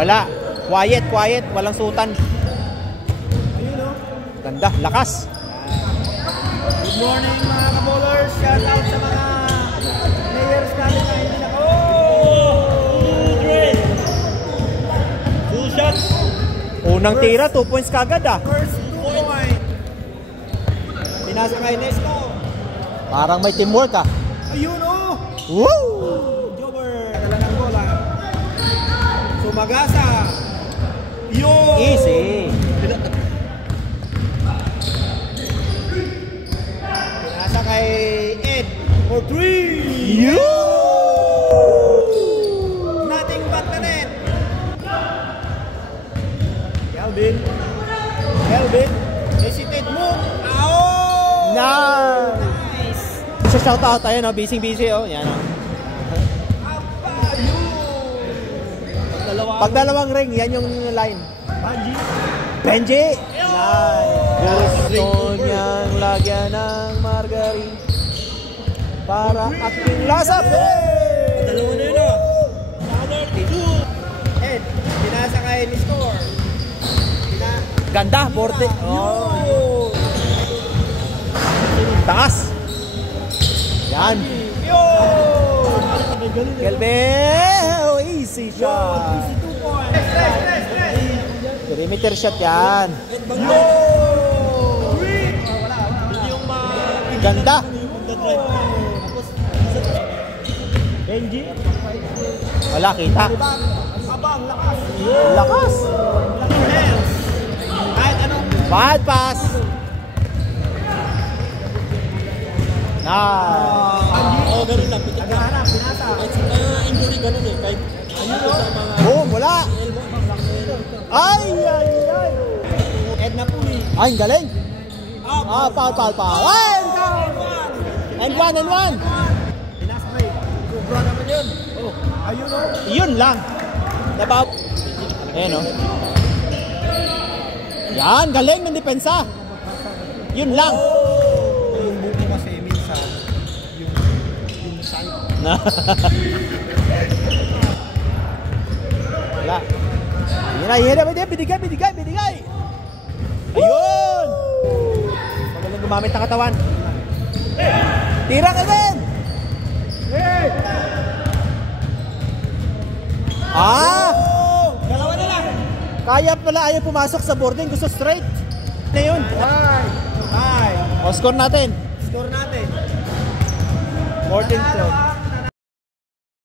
Wala. Quiet, quiet. Walang sutan. Ayun o. Ganda. Lakas. Good morning mga ka-bowlers. Shout out sa mga players natin na hindi nako. Full shots. Unang tira, 2 points kagad ah. First 2 point. Pinasa kay Nesco. Parang may teamwork ah. Ayun o. Woo! Jobber. Dala ng bola. Sumagasa. Yo! Easy. Pinasa kay Ed for 3. You! Nothing but the net. Kelvin. Hesitate mo. Oh! Nice! Sa shoutout tayo no, busy oh. Yan oh. Pag dalawang ring, yan yung line. Benji! Nice! Gusto niyang lagyan ng margarine para aking lasap! Dalawa na yun o. Ed, pinasa kay ni score. Ganda, borde. Oh. Taas! Yan! Yo! Kelvin! Oh, easy shot! Perimeter shot yan. Ganda. Benji. Wala kita. Abang, lakas. Lakas. Kahit anong Bad pass. Nice. oh, ganun lang. Naghahanap, pinasa. Injury ganun eh. Kahit ano sa mga Boom, wala. Ay, ay, ay. Edna Puli. Ay, galing. Foul. Ay, and one. Pinasa kay. Kubra naman yun. Oh, ayun o. Yun lang. Nabaw. Ayan o. Yan, galing ng depensa. Yun lang. Yung buko kasi minsan, yung side. Wala. Yan na. Binigay. Ayun. Magaling gumamit ng katawan. Tira ka din. Dalawa na lang. Kaya pala ayaw pumasok sa boarding. Gusto straight. Na yun. Ay. O, score natin. Score natin. 14-12.